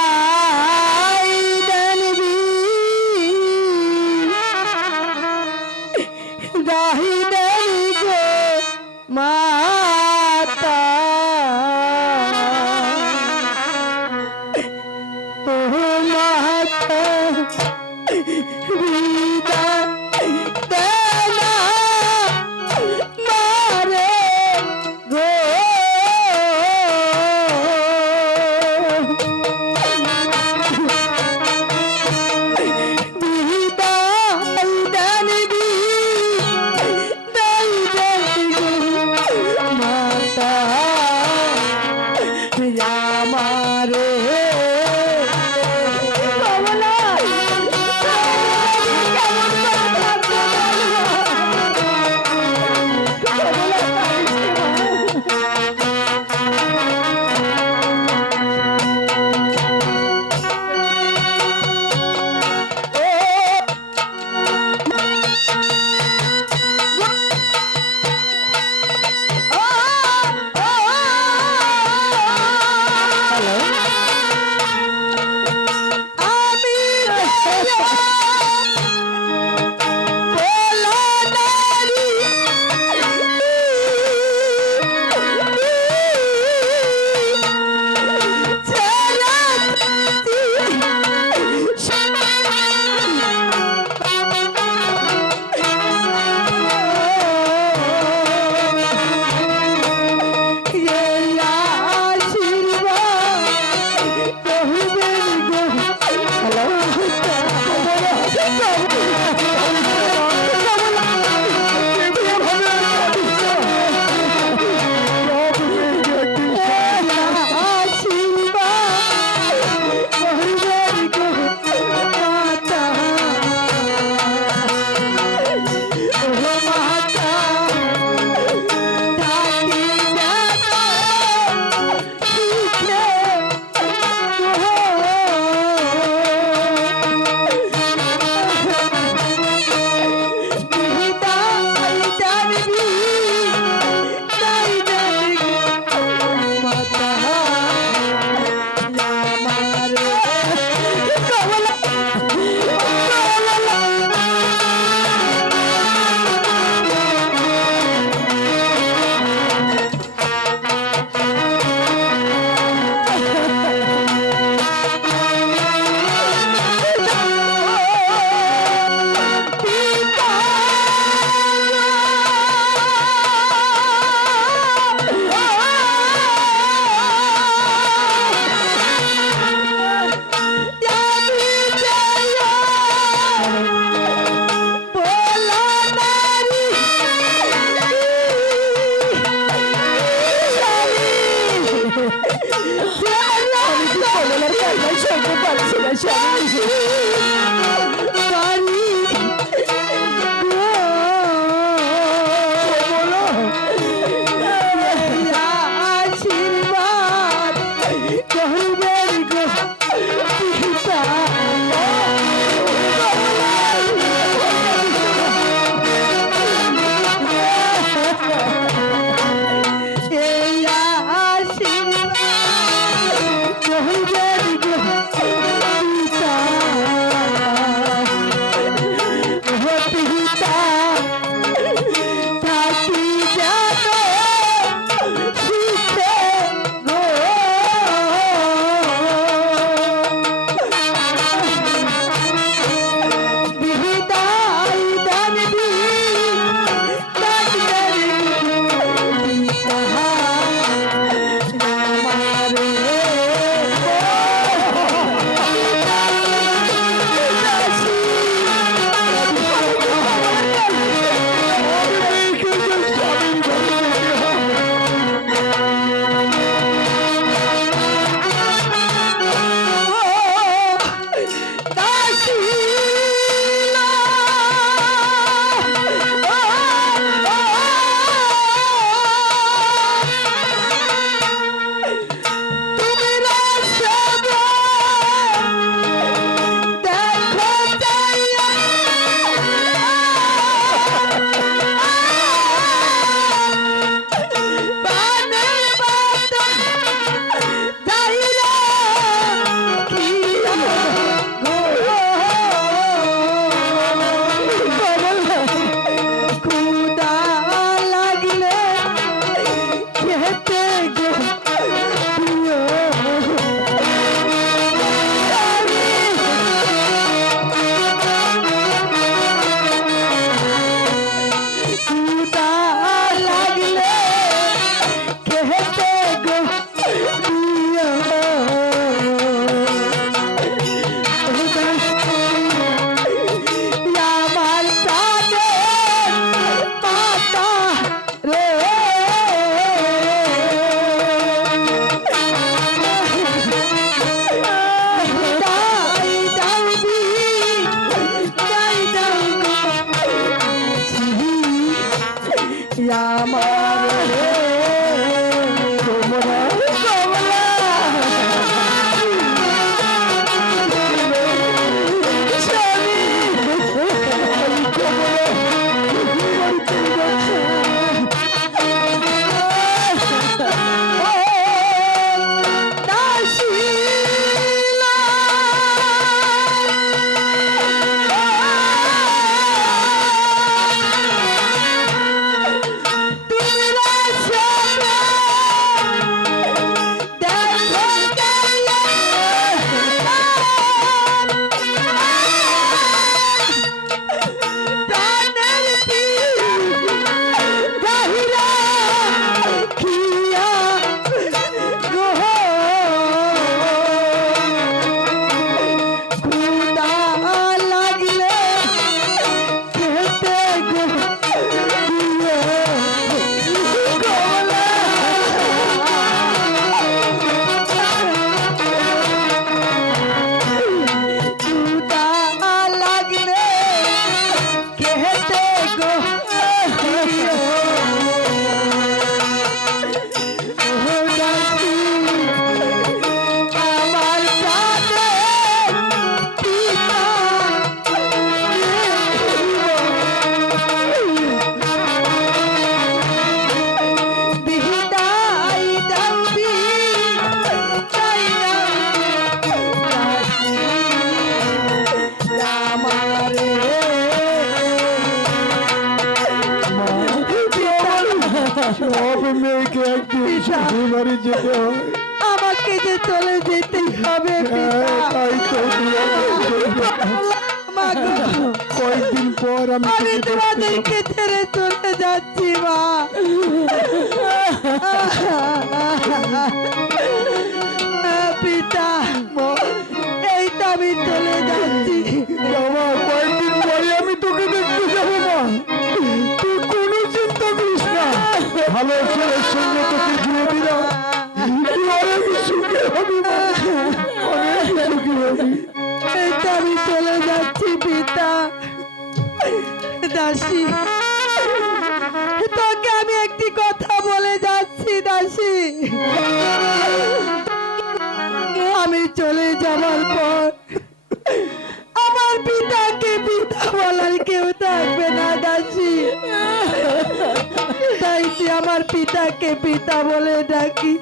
বিদায় দেন বিদায় দেন গো মাতা ও মাতা বিদায় দেনা মারে গো আমার কমলা কমলা স্বামী সব মেয়েকে একদিন শ্বশুর বাড়ি যেতে হয়। আমাকে যে চলে যেতে হবে তাই তো কয়েকদিন পর আমি তোমাদেরকে ছেড়ে চলে যাচ্ছি মা। পিতা এই তো আমি চলে যাচ্ছি। কয়েকদিন পরে আমি তোকে দেখতে যাবো মা, তুই কোনো চিন্তা করিস না। ভালো ছেলের সঙ্গে তোকে দিয়ে দিলাম, তুই অনেক সুখী হবি মা, অনেক সুখী হবি। এই তো আমি চলে যাচ্ছি পিতা। দাসী তোকে আমি একটি কথা বলে যাচ্ছি দাসী, আমি চলে যাবার পর আমার পিতাকে পিতা বলার কেউ থাকবে না দাসী, তাই তুই আমার পিতাকে পিতা বলে ডাকি,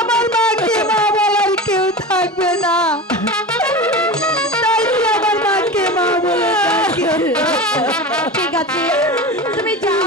আমার মাকে মা বলার কেউ থাকবে না, তাই তুই আমার মাকে মা বলে ডাকি। ঠিক আছে তুমি যাও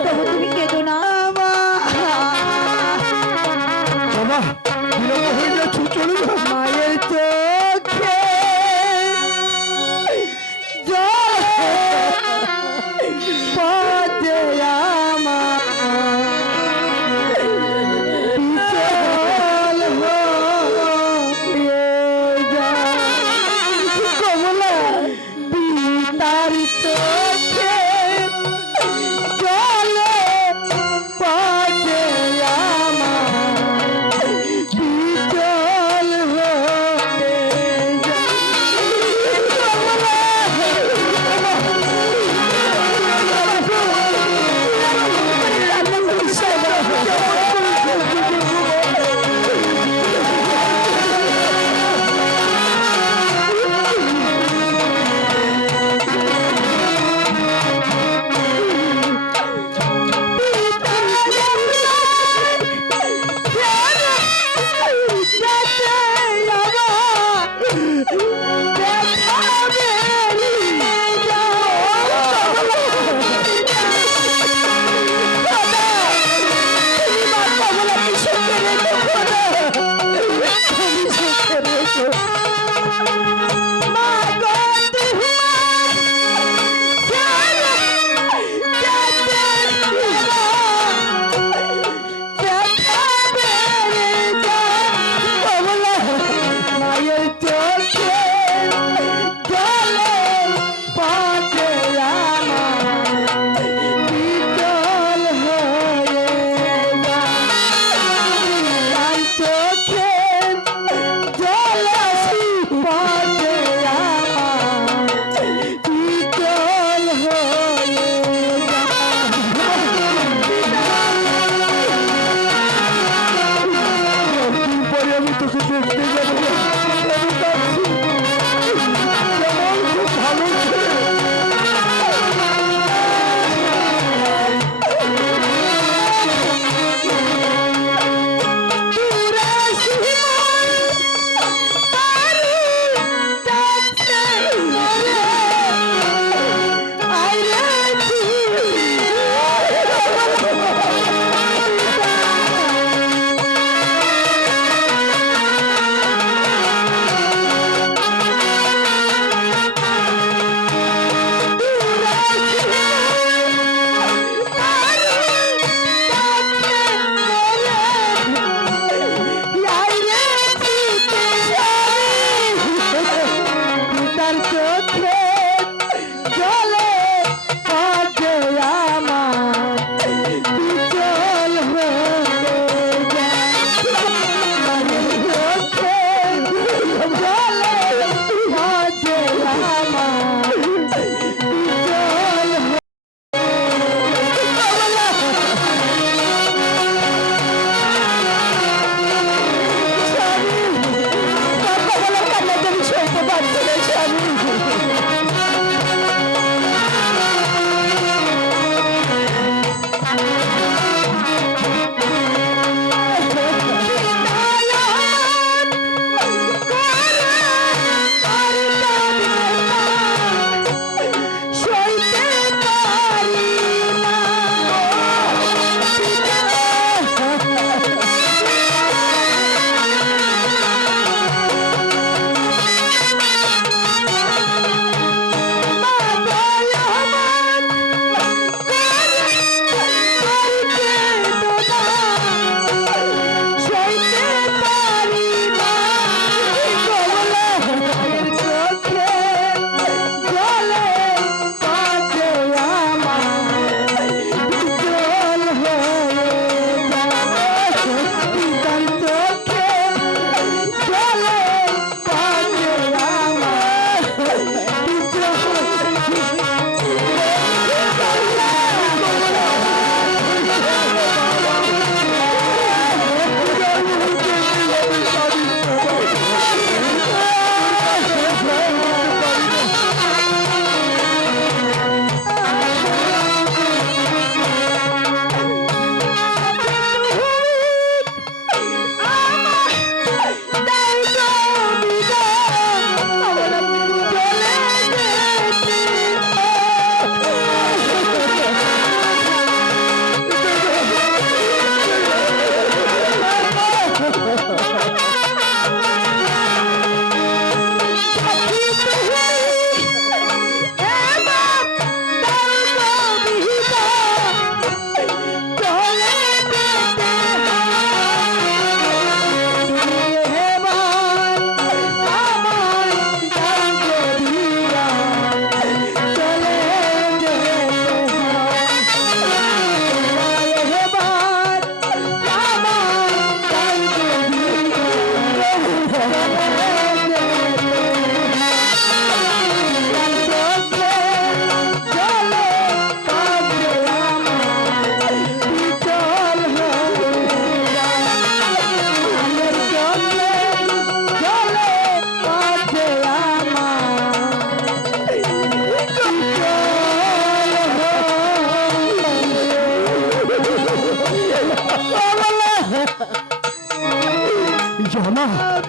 তবু তুমি কেঁদো না। মায়ের চোখে জল পথে আমার পিছল হয়ে যায়। কমলা পিতার চোখে জলে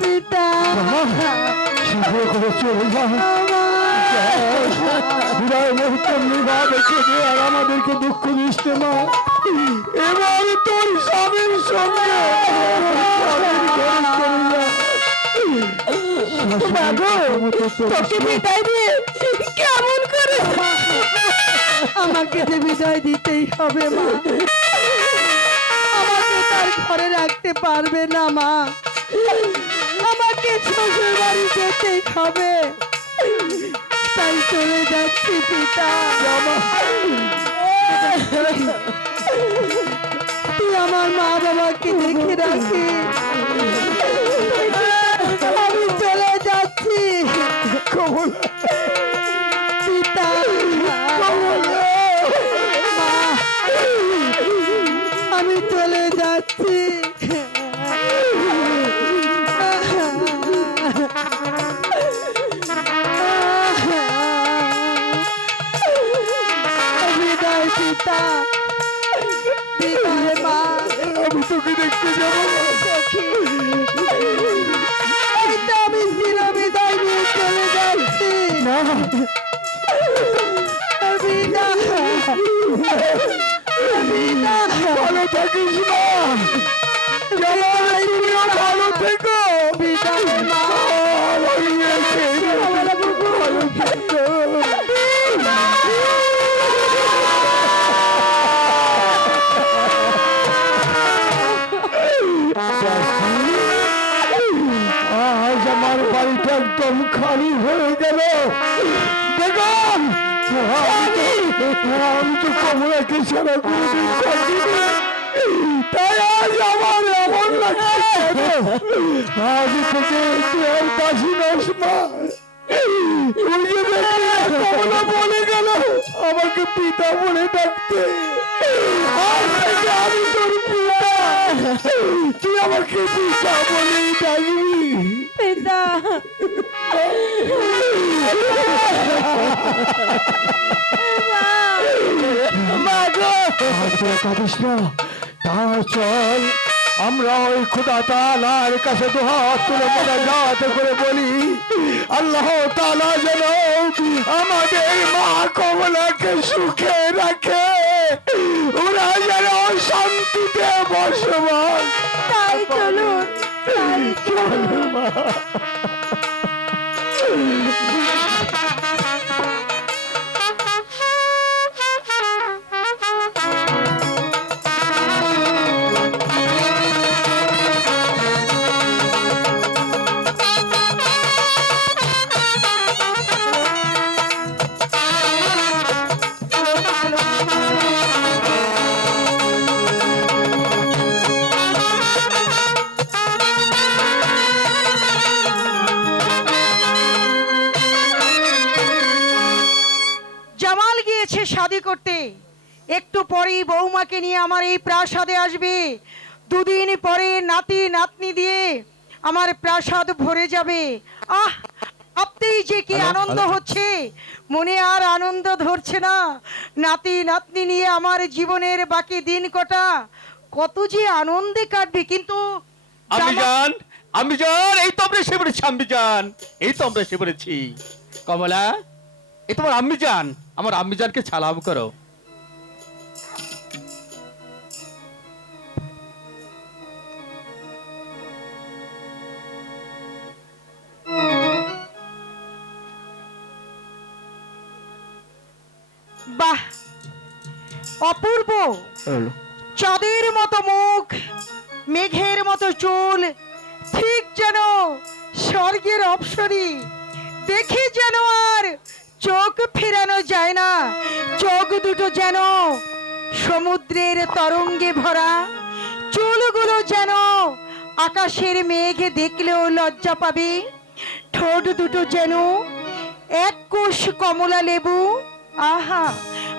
পিতা শীঘ্র করে চলে যা। বিদায় মুহূর্তে নিভা দেখে দে, আর আমাদেরকে দুঃখ দিস না মা। এবার তোর স্বামীর সঙ্গে তোকে বিদায় দিয়ে কেমন করে আমাকে যে বিদায় দিতেই হবে মা। আমাকে তার ঘরে রাখতে পারবে না মা, আমাকে শ্বশুর বাড়ি যেতেই হবে, তাই চলে যাচ্ছি পিতা। তুই আমার মা বাবাকে দেখে রাখিস, আমি চলে যাচ্ছি পিতা। মা, আমি চলে যাচ্ছি। বিদায় পিতা, বিদায় মা। আমি তোকে দেখতে যাবো পিতা, আমি চির বিদায় নিয়ে চলে যাচ্ছি। না। বিদায়, বিদায়। ভালো থাকিস মা, তুমিও ভালো থেকো। বিদায় মা। ভালো থেকো। আজ আমার বাড়িটা একদম খালি হয়ে গেল। বেগম, আমি তো কমলাকে ছাড়া কোনোদিন থাকিনি, তাই আজ আমার এমন লাগছে। আজ থেকে তুই আর বাসি নস মা। ওই যে দেখলি কমলা বলে গেল আমাকে পিতা বলে ডাকতে, আজ থেকে আমি তোর পিতা, তুই আমাকে পিতা বলেই ডাকবি। পিতা, কাঁদিস না, তা চল আমরা ওই খোদা তাআলার কাছে দুহাত তুলে মোনাজাত করে বলি, আল্লাহ তাআলা যেন আমাদের মা কমলাকে সুখে রাখে, ওরা যেন শান্তিতে বসবাস। তাই চলুন, তাই চলুন। মা জামাল গিয়েছে শাদি করতে, একটু পরেই বৌমাকে নিয়ে আমার এই প্রাসাদে আসবে। দুদিন পরে নাতি নাতনি দিয়ে আমার প্রাসাদ ভরে যাবে। আহ, ভাবতেই যে কি আনন্দ হচ্ছে, মনে আর আনন্দ ধরছে না। নাতি নাতনি নিয়ে আমার জীবনের বাকি দিন কটা কত যে আনন্দে কাটবে। কিন্তু আমি জান এই তো আমরা এসে পড়েছি, আমি জান এই তো আমরা এসে পড়েছি। কমলা, এই তোমার আম্মি জান, আমার আম্মি জানকে সালাম করো। বাহ, অপূর্ব, চাঁদের মতো মুখ, মেঘের মতো চুল, ঠিক যেন স্বর্গের অপ্সরী। দেখে যেন আর চোখ ফেরানো যায় না, চোখ দুটো যেন সমুদ্রের তরঙ্গে ভরা, চুলগুলো যেন আকাশের মেঘ দেখলেও লজ্জা পাবে, ঠোঁট দুটো যেন এক কোষ কমলা লেবু, আহা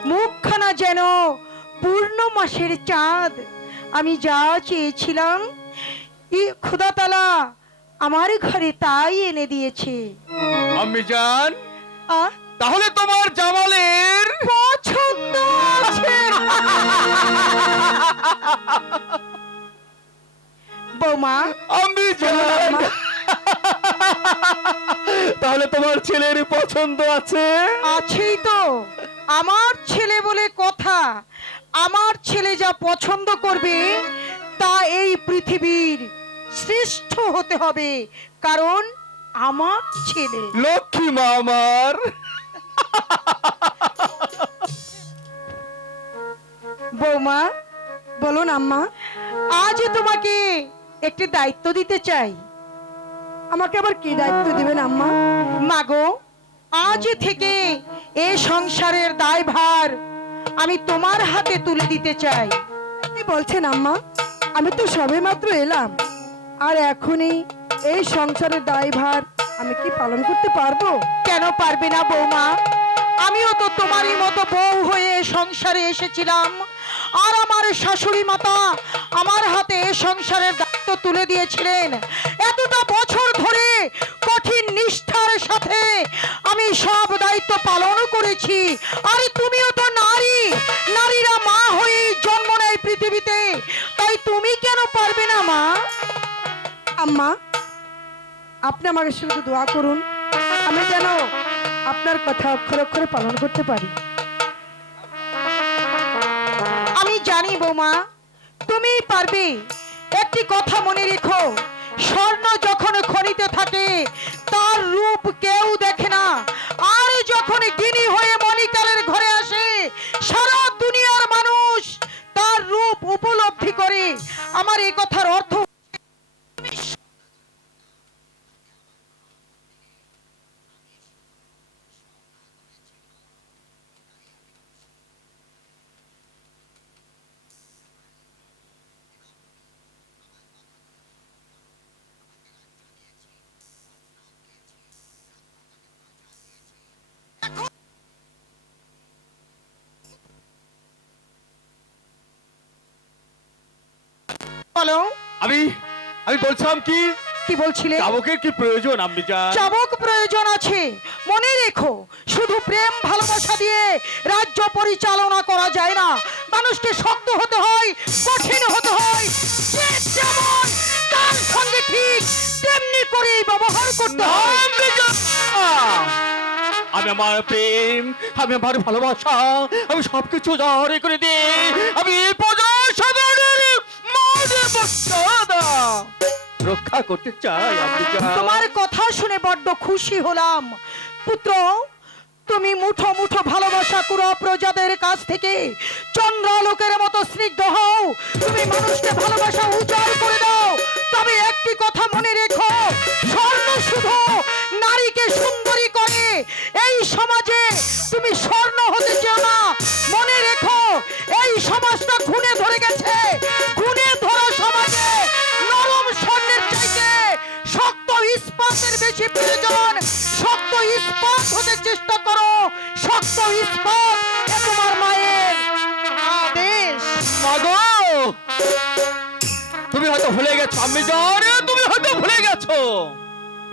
মুখখানা যেন পূর্ণ মাসের চাঁদ। আমি যা চেয়েছিলাম খোদা তাআলা আমার ঘরে তাই এনে দিয়েছে। আম্মি জান, আহ, তাহলে তোমার জামালের পছন্দ আছে। বৌমা আমি জান তাহলে তোমার ছেলের পছন্দ আছে? আছেই তো, আমার ছেলে বলে কথা। আমার ছেলে যা পছন্দ করবে তা এই পৃথিবীর শ্রেষ্ঠ হতে হবে, কারণ আমার ছেলে। লক্ষ্মী মা আমার। বৌমা, বলুন আম্মা। আজ তোমাকে একটি দায়িত্ব দিতে চাই। আমাকে আবার কি দায়িত্ব দিবেন আম্মা? মাগো, আজ থেকে এই সংসারের দায়ভার আমি তোমার হাতে তুলে দিতে চাই। কি বলছেন আম্মা? আমি তো সবেমাত্র এলাম, আর এখনই এই সংসারের দায়ভার আমি কি পালন করতে পারবো? কেন পারবে না বৌমা? আমিও তো তোমারই মতো বউ হয়ে সংসারে এসেছিলাম, আর আমার শাশুড়ি মাতা আমার হাতে সংসারের দায়িত্ব তুলে দিয়েছিলেন। এতটা বছর ধরে কঠিন নিষ্ঠার সাথে আমি সব দায়িত্ব পালন করেছি। আর তুমিও তো নারী, নারীরা মা হয়ে জন্ম নেয় পৃথিবীতে, তাই তুমি কেন পারবে না মা? আম্মা, আপনি আমাকে শুধু দোয়া করুন, আমি যেন আপনার কথা অক্ষরে অক্ষরে পালন করতে পারি। আমি জানি বৌমা, তুমি পারবে। একটি কথা মনে রেখো, স্বর্ণ যখন খনিতে থাকে তার রূপ কেউ দেখে না, আর যখন গিনি হয়ে মণিকালের ঘরে আসে সারা দুনিয়ার মানুষ তার রূপ উপলব্ধি করে। আমার এই কথার অর্থ বলো। আমি আমি বলছিলাম কি কি বলছিলে? চাবকের কি প্রয়োজন আম্মি জান? চাবক প্রয়োজন আছে, মনে রেখো। শুধু প্রেম ভালোবাসা দিয়ে রাজ্য পরিচালনা করা যায় না। মানুষকে শক্ত হতে হয়, কঠিন হতে হয়। যে যেমন তার সঙ্গে ঠিক তেমনি করে ব্যবহার করতে হয়। আম্মি জান! আমি আমার প্রেম, আমি আমার ভালোবাসা, আমি সবকিছু জারি করে দিই। আমি প্রজা সাধারণের মাঝে মর্যাদা রক্ষা করতে চাই আম্মি জান। তোমার কথা শুনে বড্ড খুশি হলাম পুত্র। তুমি মুঠো মুঠো ভালোবাসা করো প্রজাদের কাছ থেকে, চন্দ্রালোকের মতো স্নিগ্ধ হও। তুমি মানুষকে ভালোবাসা উজাড় করে দাও। তবে একটি কথা মনে রেখো, স্বর্ণ শুধু নারীকে সুন্দরী করে। এই সমাজে তুমি স্বর্ণ হতে চাও না। মনে রেখো, এই সমাজটা ঘুণে ধরে গেছে। ঘুণে ধরা সমাজে নরম স্বর্ণের চাইতে শক্ত ইস্পাতের বেশি প্রয়োজন। শক্ত ইস্পাত হতে চেষ্টা করো। শক্ত ইস্পাত, এ তোমার মায়ের আদেশ। মাগো, তুমি হয়তো ভুলে গেছো আম্মি জান, তুমি হয়তো ভুলে গেছো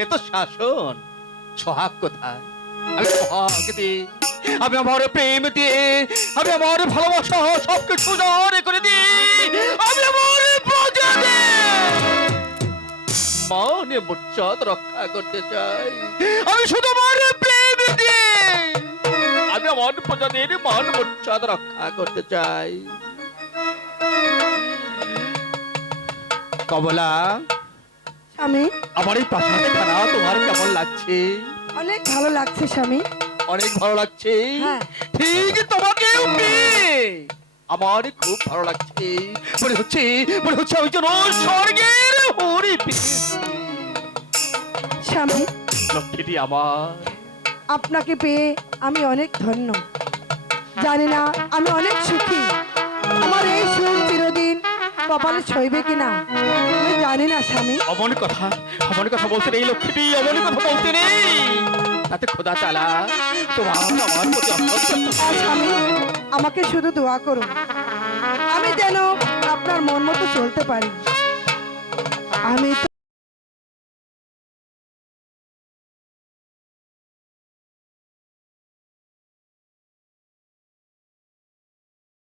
এ তো শাসন। সোহাগ কোথায়? আমি সোহাগ দিয়ে, আমি আমার প্রেম দিয়ে, আমি আমার ভালোবাসা সবকিছু জারি করে দিই। আমি আমার প্রজাদের মানে মর্যাদা রক্ষা করতে চাই। আমি শুধু আমার প্রেম দিয়ে, আমি আমার প্রজাদের মান মর্যাদা রক্ষা করতে চাই। কমলা, স্বামী, আমার এই প্রাসাদ খানা তোমার কেমন লাগছে? অনেক ভালো লাগছে স্বামী। অনেক ভালো লাগছে? হ্যাঁ। ঠিক তোমাকেও পেয়ে আমার খুব ভালো লাগছে। মনে হচ্ছে আমি যেন স্বর্গের হরি পেয়েছি। স্বামী, লক্ষ্মীটি আমার। আপনাকে পেয়ে আমি অনেক ধন্য। জানি না আমি অনেক সুখী। আমার এই সুখ চিরদিন কপালে ছইবে কিনা আমি জানি না স্বামী। অমন কথা বলতে নেই লক্ষ্মীটি, অমন কথা বলতে নেই। তাতে খোদা তাআলা তোমার আমার প্রতি আর স্বামী, আমাকে শুধু দোয়া করুন, আমি যেন আপনার মন মতো চলতে পারি। আমি